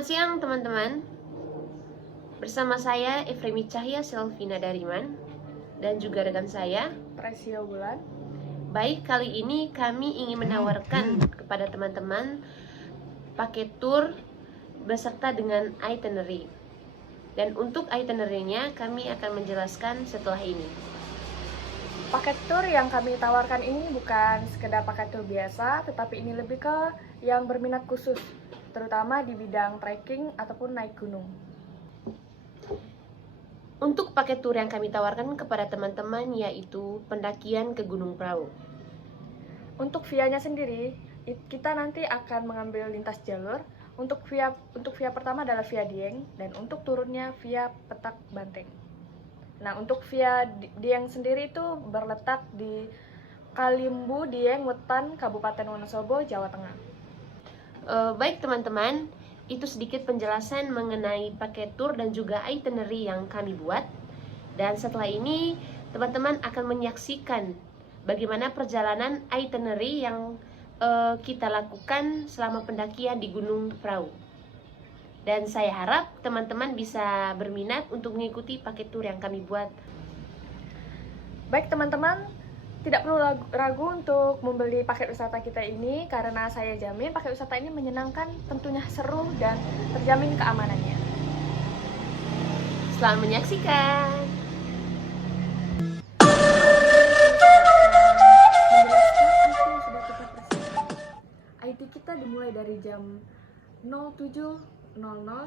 Selamat siang teman-teman. Bersama saya Efremi Cahya Selvina Dariman dan juga rekan saya Presio Bulan. Baik, kali ini kami ingin menawarkan kepada teman-teman paket tour beserta dengan itinerary. Dan untuk itinerary-nya kami akan menjelaskan setelah ini. Paket tour yang kami tawarkan ini bukan sekedar paket tour biasa, tetapi ini lebih ke yang berminat khusus, terutama di bidang trekking ataupun naik gunung. Untuk paket tour yang kami tawarkan kepada teman-teman yaitu pendakian ke Gunung Prau. Untuk via-nya sendiri, kita nanti akan mengambil lintas jalur. Untuk via pertama adalah via Dieng, dan untuk turunnya via Petak Banteng. Nah, untuk via Dieng sendiri itu berletak di Kalimbu, Dieng, Wetan, Kabupaten Wonosobo, Jawa Tengah. Baik teman-teman, itu sedikit penjelasan mengenai paket tour dan juga itinerary yang kami buat. Dan setelah ini teman-teman akan menyaksikan bagaimana perjalanan itinerary yang kita lakukan selama pendakian di Gunung Prau. Dan saya harap teman-teman bisa berminat untuk mengikuti paket tour yang kami buat. Baik teman-teman, tidak perlu ragu untuk membeli paket wisata kita ini karena saya jamin paket wisata ini menyenangkan, tentunya seru, dan terjamin keamanannya. Selamat menyaksikan. IT kita dimulai dari jam 07.00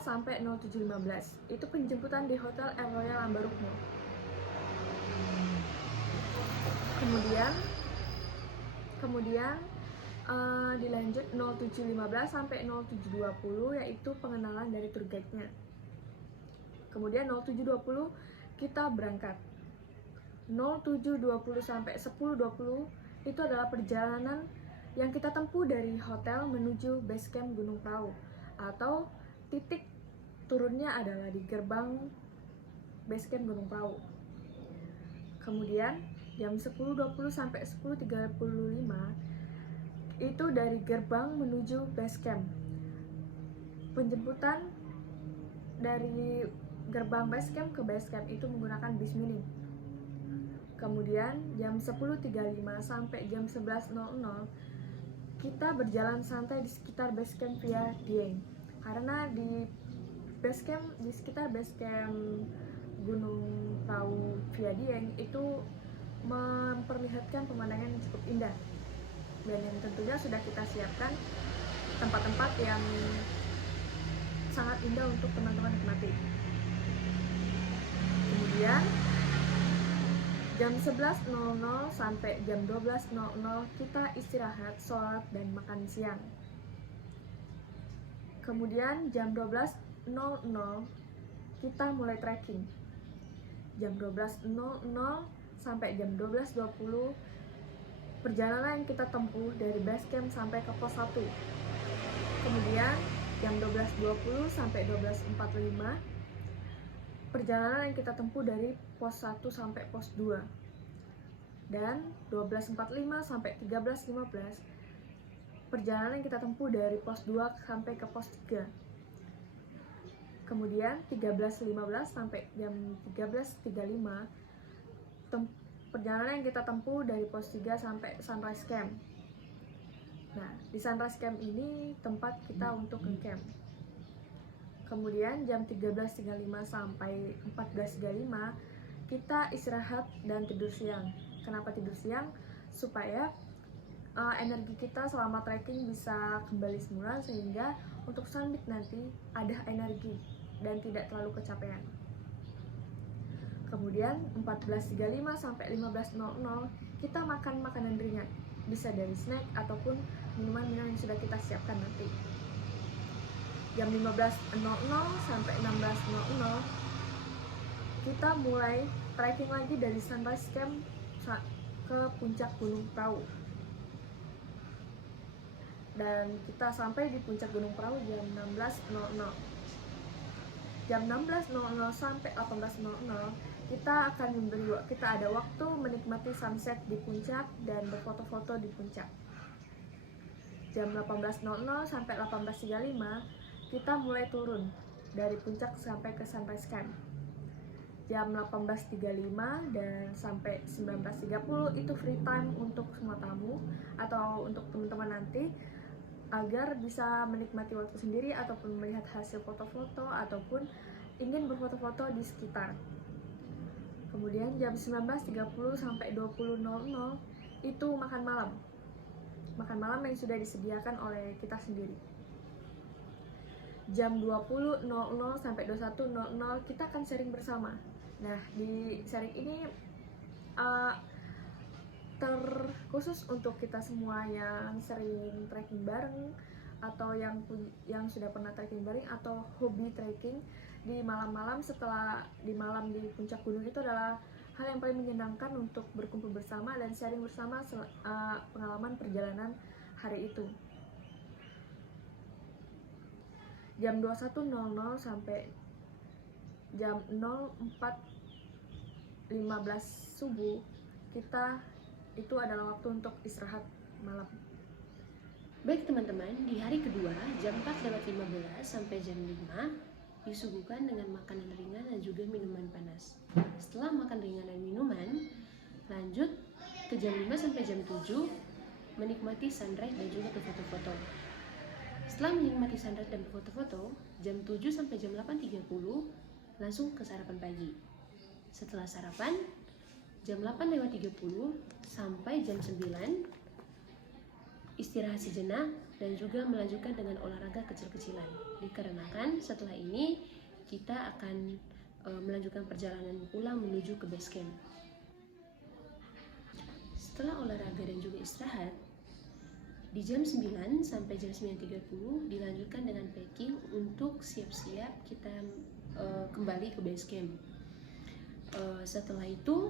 sampai 07.15. Itu penjemputan di Hotel Air Royal Ambarukmo. Kemudian dilanjut 07.15 sampai 07.20 yaitu pengenalan dari tour guide-nya. Kemudian 07.20 kita berangkat. 07.20 sampai 10.20 itu adalah perjalanan yang kita tempuh dari hotel menuju base camp Gunung Prau, atau titik turunnya adalah di gerbang base camp Gunung Prau. Kemudian jam 10.20 sampai 10.35 itu dari gerbang menuju base camp. Penjemputan dari gerbang base camp ke base camp itu menggunakan bis mini. Kemudian jam 10.35 sampai jam 11.00 kita berjalan santai di sekitar base camp via Dieng. Karena di sekitar base camp Gunung Prau via Dieng itu memperlihatkan pemandangan yang cukup indah, dan yang tentunya sudah kita siapkan tempat-tempat yang sangat indah untuk teman-teman nikmati. Kemudian jam 11.00 sampai jam 12.00 kita istirahat, sholat, dan makan siang. Kemudian jam 12.00 kita mulai trekking. Jam 12.00 sampai jam 12.20 perjalanan yang kita tempuh dari base camp sampai ke pos 1. Kemudian jam 12.20 sampai 12.45 perjalanan yang kita tempuh dari pos 1 sampai pos 2. Dan 12.45 sampai 13.15 perjalanan yang kita tempuh dari pos 2 sampai ke pos 3. Kemudian 13.15 sampai jam 13.35 perjalanan yang kita tempuh dari pos 3 sampai Sunrise Camp. Nah, di Sunrise Camp ini tempat kita untuk ngecamp. Kemudian jam 13.35 sampai 14.35 kita istirahat dan tidur siang. Kenapa tidur siang? Supaya energi kita selama trekking bisa kembali semula, sehingga untuk summit nanti ada energi dan tidak terlalu kecapean. Kemudian 14.35 sampai 15.00 kita makan makanan ringan, bisa dari snack ataupun minuman-minuman yang sudah kita siapkan nanti. Jam 15.00 sampai 16.00 kita mulai trekking lagi dari Sunrise Camp ke puncak Gunung Prau. Dan kita sampai di puncak Gunung Prau jam 16.00. Jam 16.00 sampai 18.00 kita ada waktu menikmati sunset di puncak dan berfoto-foto di puncak. Jam 18.00 sampai 18.35 kita mulai turun dari puncak sampai ke sunrise camp. Jam 18.35 dan sampai 19.30 itu free time untuk semua tamu atau untuk teman-teman nanti, agar bisa menikmati waktu sendiri ataupun melihat hasil foto-foto ataupun ingin berfoto-foto di sekitar. Kemudian jam 19.30 sampai 20.00 itu makan malam. Makan malam yang sudah disediakan oleh kita sendiri. Jam 20.00 sampai 21.00 kita akan sharing bersama. Nah, di sharing ini terkhusus untuk kita semua yang sering trekking bareng atau yang sudah pernah trekking bareng atau hobi trekking. Di malam-malam di malam di puncak gunung itu adalah hal yang paling menyenangkan untuk berkumpul bersama dan sharing bersama pengalaman perjalanan hari itu. Jam 21.00 sampai jam 04.15 subuh itu adalah waktu untuk istirahat malam. Baik teman-teman, di hari kedua jam 4:15 sampai jam 5 disuguhkan dengan makanan ringan dan juga minuman panas. Setelah makan ringan dan minuman, lanjut ke jam 5 sampai jam 7 menikmati sunrise dan juga berfoto-foto. Setelah menikmati sunrise dan berfoto-foto, jam 7 sampai jam 8.30 langsung ke sarapan pagi. Setelah sarapan, jam 8:30 sampai jam 9 istirahat sejenak dan juga melanjutkan dengan olahraga kecil-kecilan. Dikarenakan setelah ini kita akan melanjutkan perjalanan pulang menuju ke base camp. Setelah olahraga dan juga istirahat, di jam 9 sampai jam 9.30 dilanjutkan dengan packing untuk siap-siap kita kembali ke base camp. Setelah itu,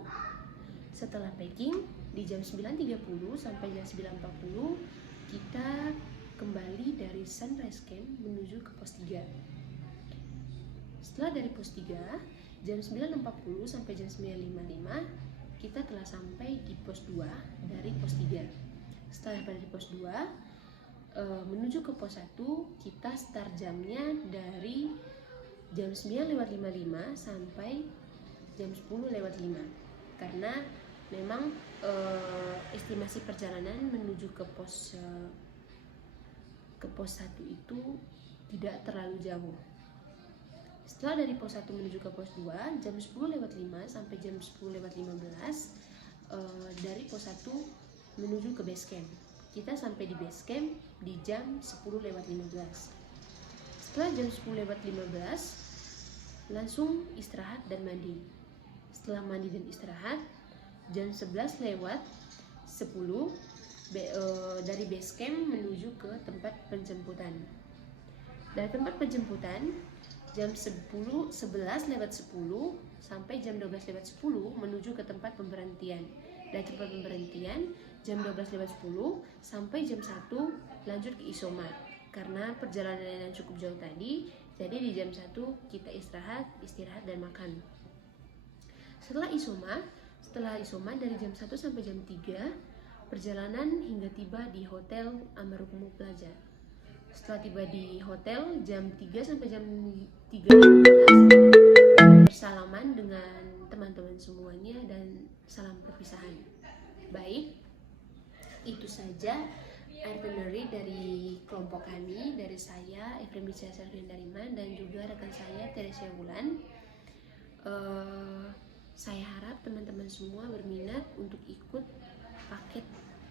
setelah packing di jam 9.30 sampai jam 9.40 kita kembali dari sunrise camp menuju ke pos 3. Setelah dari pos 3, jam 9.40 sampai jam 9.55 kita telah sampai di pos 2 dari pos 3. Setelah dari pos 2 menuju ke pos 1, kita start jamnya dari jam 9.55 sampai jam 10.05 karena memang estimasi perjalanan menuju ke pos 1 itu tidak terlalu jauh. Setelah dari pos 1 menuju ke pos 2 jam 10.05 sampai jam 10.15 dari pos 1 menuju ke base camp. Kita sampai di base camp di jam 10.15. Setelah jam 10.15 langsung istirahat dan mandi. Setelah mandi dan istirahat, jam 11.10 dari base camp menuju ke tempat penjemputan. Dari tempat penjemputan jam 11.10 sampai jam 12.10 menuju ke tempat pemberhentian. Dari tempat pemberhentian jam 12.10 sampai jam 1 lanjut ke Isoma. Karena perjalanan yang cukup jauh tadi, jadi di jam 1 kita istirahat dan makan. Setelah Isoma dari jam 1 sampai jam 3 perjalanan hingga tiba di Hotel Amarukmu Plaza. Setelah tiba di hotel jam 3 sampai jam 3.15 bersalaman dengan teman-teman semuanya dan salam perpisahan. Baik, itu saja itinerary dari kelompok kami, dari saya Efrem Dariman dan juga rekan saya Teresia Wulan. Saya harap teman-teman semua berminat untuk ikut paket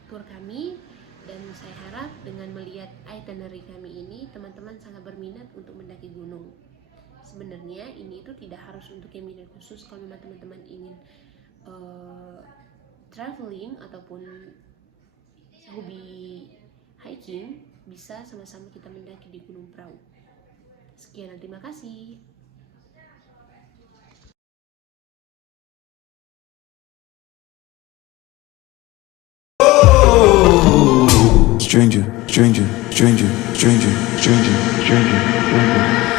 tour kami, dan saya harap dengan melihat itinerary kami ini teman-teman sangat berminat untuk mendaki gunung. Sebenarnya ini itu tidak harus untuk yang minat khusus. Kalau memang teman-teman ingin traveling ataupun hobi hiking, bisa sama-sama kita mendaki di Gunung Prau. Sekian dan terima kasih. Stranger, stranger, stranger, stranger, stranger, stranger, stranger.